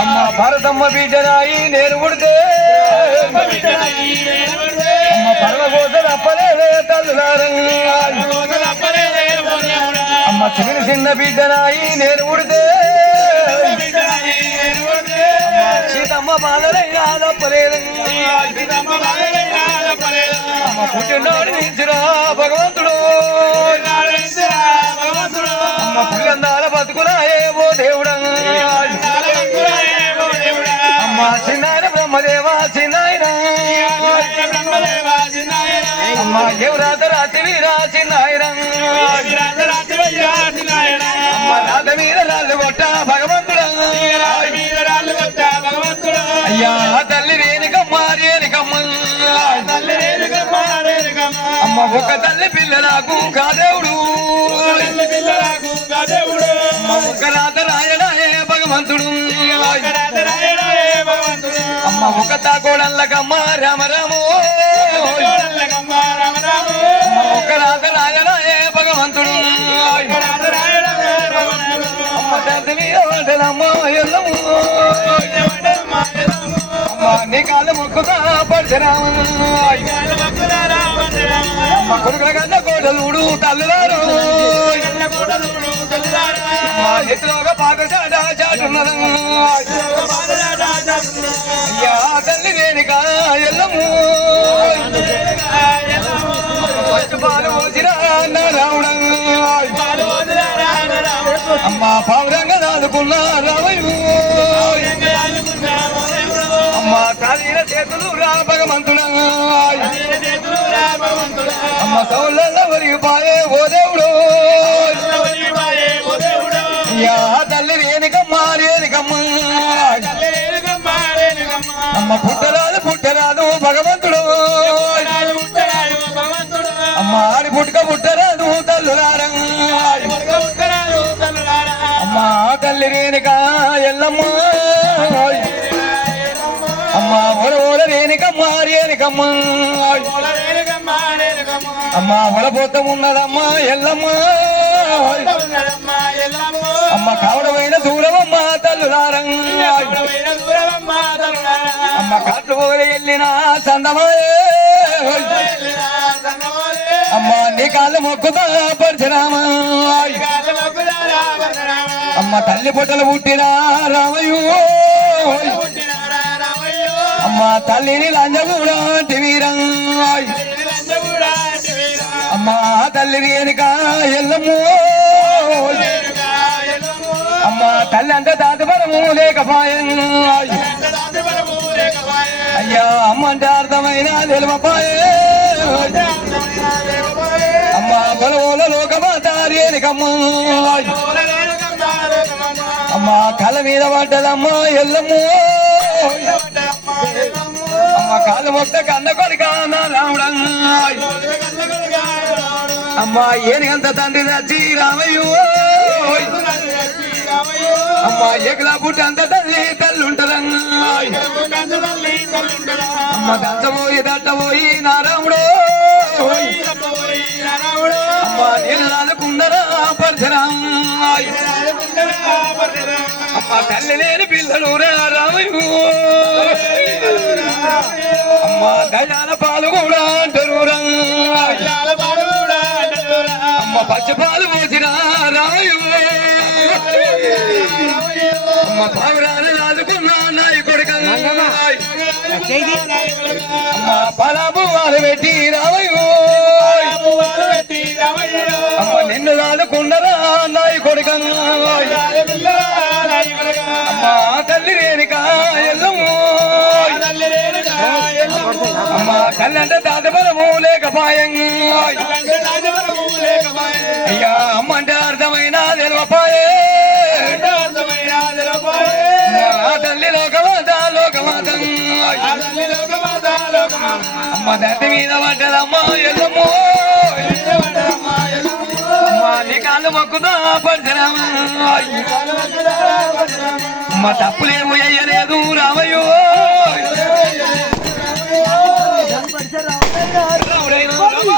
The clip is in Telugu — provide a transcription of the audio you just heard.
అమ్మ భారతమ్మ బిడ్డనాయి నేను ఉడితే అమ్మ పర్వ కోసం అప్పలేదే తల్లులారంగా అమ్మ చిన్న చిన్న బిడ్డనాయి నేను ఉడితే సీతమ్మ బాలలైనా తప్పలేదంగా అమ్మ పుట్టినాడు నించురా భగవంతుడు. చిన్నాయన బ్రహ్మదేవ చిన్నాయన అమ్మ ఎవరాత రాతి వీరా చిన్నాయన అమ్మ రాత వీర రాళ్ళు కొట్ట భగవంతుడా. అయ్యా తల్లి రేణుకమ్మ రేణుకమ్మ. అమ్మ ఒక తల్లి పిల్ల నాకు ఒక తాకోడల్లకమ్మ రామ రామో ఒక రాత రాయడాయే భగవంతుడు. నీ కాళ్ళు మొక్కుతా పరశురామ. కొడుకుల కన్నా కోడలుడు తల్లులారు అమ్మ ఎత్తులోగా పాకశాట చాటున్నదమ్మ పావురంగా దాదుకున్న రామయ్య అమ్మ చేతులు రా భగవంతుడా. అమ్మ సౌళ్ళ వరికి పాయే ఓ దేవుడు. తల్లి రేణికమ్మ రేణికమ్మ. అమ్మ పుట్టరాదు పుట్టరాదు భగవంతుడు ఎల్లమ్మ అమ్మ ఒల ఒల రేణుకమ్మ రేణుకమ్మ అమ్మ. ఒలపోతం ఉన్నదమ్మ అమ్మ కావడమైన దూరమమ్మా తల్లులారం. అమ్మ కాట్లు పోగలి వెళ్ళిన సందమాయే అమ్మా నీ కాళ్ళు మొక్కుతా అమ్మ తల్లి పొట్టలు పుట్టిన రామయ్యో అమ్మ తల్లిని లంజగూడా వీరంగాయ్ అమ్మ తల్లిని వెనుక ఎల్లమ్మో అమ్మ తల్లి అంటే దాతపరము లేకపాయన్నాయ్ అయ్యా అమ్మ అంటే అర్థమైన తెలుమపాయే అమ్మ బలవోల లోకమాత రేణుకమ్మ అమ్మ కళ్ళ మీద పడ్డదమ్మ ఎల్లమ్మో. అమ్మ కాలు మొక్క కన్న కొడుక నా రాముడన్నాయ్ అమ్మ ఏనిగంత తండ్రి నచ్చి రామయ్యో. అమ్మ ఎగలా పుట్టి అంత తల్లి తల్లుంటదన్నాయ్ అమ్మ దంచబోయి దట్టబోయి నారాముడు అమ్మ నిల్లనుకున్నరా పరశురామాయ్ అమ్మ తల్లి లేని పిల్లలు రా రామయ్యో. అమ్మ దయాల పాలు కూడా అంటారు అమ్మ పచ్చి పాలు పోసిన రామయ్యో. అమ్మ పావురాలు రాదుకున్న నాయకుడు అమ్మ పలాపు వారు పెట్టి రామయ్యో. అమ్మ నిన్ను రాదుకున్నరా నాయకుడు అమ్మ తల్లి రేణుక ఎల్లమ్మో. అమ్మ తల్లి అంటే దాతబలము లేకపాయంగా అయ్యా అమ్మ అంటే అర్థమైన తెలవపాయే తల్లి లోకమాత లోకమాత. అమ్మ దంతి మీద పడ్డదమ్మ ఎల్లమ్మో. అమ్మ నీ కాళ్ళు మొక్కుతా పరశురామ అమ్మ తప్పులేము అయ్యలేదు రామయ్యో రాముడైన రామ.